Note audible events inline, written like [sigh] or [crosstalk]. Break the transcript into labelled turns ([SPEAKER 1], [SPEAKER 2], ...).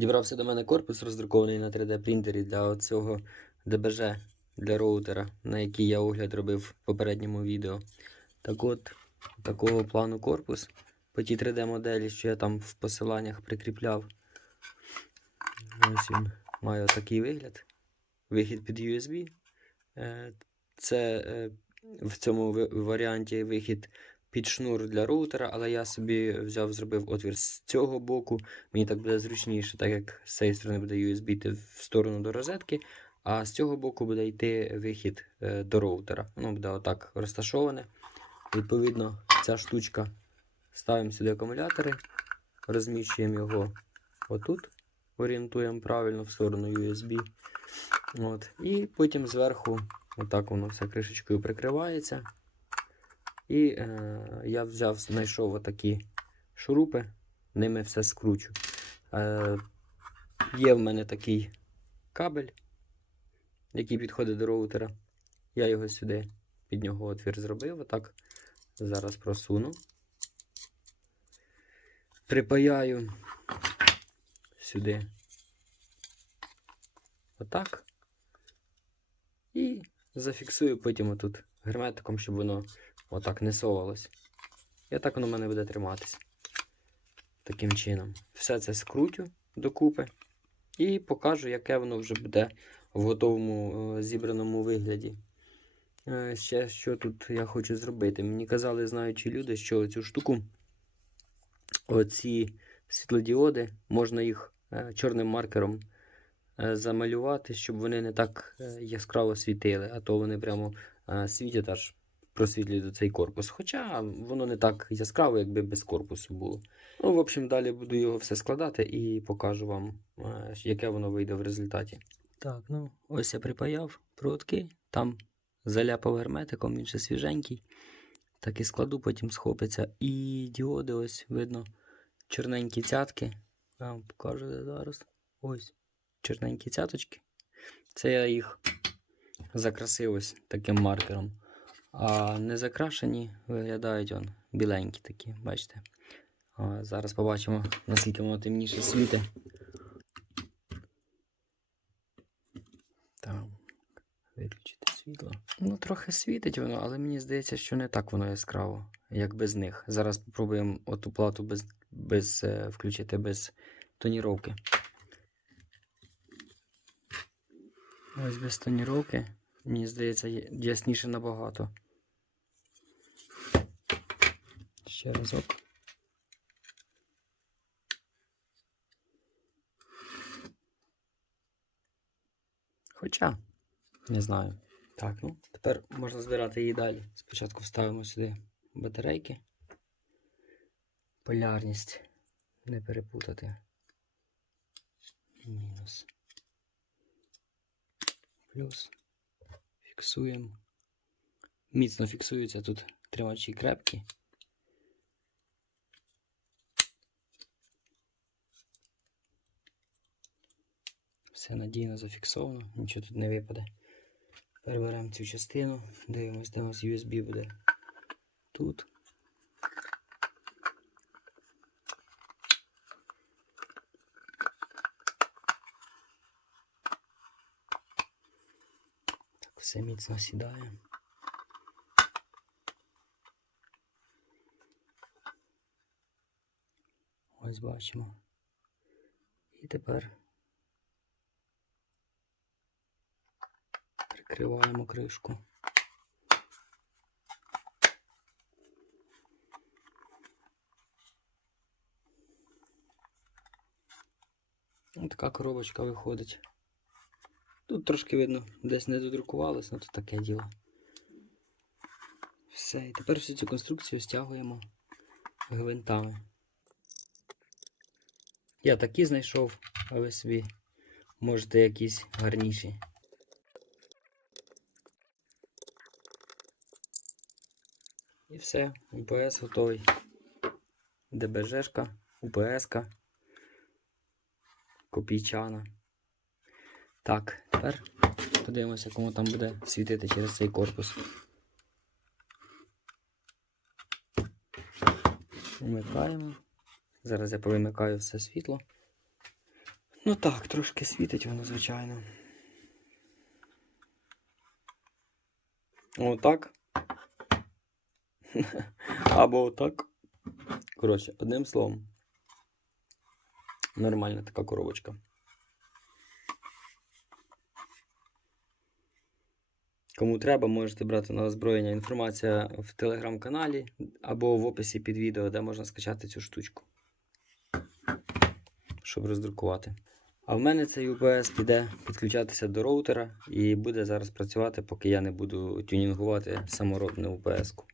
[SPEAKER 1] Дібрався до мене корпус роздрукований на 3D принтері для цього ДБЖ для роутера, на який я огляд робив в попередньому відео. Так от, такого плану корпус по тій 3D моделі, що я там в посиланнях прикріпляв. Ось він має такий вигляд. Вихід під USB. Е, Це е, в цьому варіанті вихід під шнур для роутера, але я собі взяв, зробив отвір з цього боку. Мені так буде зручніше, так як з цієї сторони буде USB в сторону до розетки, а з цього боку буде йти вихід е, до роутера. Воно буде отак розташоване. Відповідно, ця штучка ставимо сюди акумулятори, розміщуємо його отут, орієнтуємо правильно в сторону USB. От. І потім зверху, отак воно все кришечкою прикривається. І е, я взяв, знайшов отакі шурупи, ними все скручу. Е, є в мене такий кабель, який підходить до роутера. Я його сюди під нього отвір зробив. Отак. Зараз просуну. Припаяю сюди. Отак. І зафіксую потім отут герметиком, щоб воно отак не совалось. І отак воно в мене буде триматись. Таким чином. Все це скрутю докупи і покажу, яке воно вже буде в готовому е, зібраному вигляді. Е, Ще що тут я хочу зробити. Мені казали, знаючі люди, що цю штуку, оці світлодіоди, можна їх е, чорним маркером замалювати, щоб вони не так яскраво світили, а то вони прямо світять аж просвітлюють цей корпус. Хоча воно не так яскраво, якби без корпусу було. Ну, в общем, далі буду його все складати і покажу вам, е, яке воно вийде в результаті. Так, ну ось я припаяв проводки, там заляпав герметиком, він ще свіженький. Так і складу, потім схопиться. І діоди, ось видно, чорненькі цятки. Я вам покажу зараз. Ось чорненькі цяточки. Це я їх закрасив ось таким маркером. А не закрашені виглядають он, біленькі такі, бачите. А, зараз побачимо, наскільки воно темніше світить. Так, виключити світло. Ну, трохи світить воно, але мені здається, що не так воно яскраво, як без них. Зараз спробуємо оту плату без, без, е, включити без тоніровки. Ось без тоніровки, мені здається, ясніше набагато. Ще разок. Хоча, не знаю. Так, ну, тепер можна збирати її далі. Спочатку вставимо сюди батарейки. Полярність. Не перепутати. Мінус. Плюс. Фіксуємо. Міцно фіксуються тут тримачі крепкі. Все надійно зафіксовано, нічого тут не випаде. Переберемо цю частину, дивимось, де у нас USB буде тут. Так, все міцно сідає. Ось бачимо. І тепер прикриваємо кришку. Ось така коробочка виходить. Тут трошки видно, десь не додрукувалось, ну то таке діло. Все, і тепер всю цю конструкцію стягуємо гвинтами. Я такі знайшов, а ви собі можете якісь гарніші. І все, УПС готовий. ДБЖшка, УПСка, копійчана. Так, тепер подивимося, кому там буде світити через цей корпус. Вмикаємо. Зараз я повимикаю все світло. Ну так, трошки світить воно, звичайно. Отак. [laughs] Або отак. Коротше, одним словом. Нормальна така коробочка. Кому треба, можете брати на озброєння. Інформація в телеграм-каналі або в описі під відео, де можна скачати цю штучку, щоб роздрукувати. А в мене цей UPS піде підключатися до роутера і буде зараз працювати, поки я не буду тюнінгувати саморобну UPS-ку.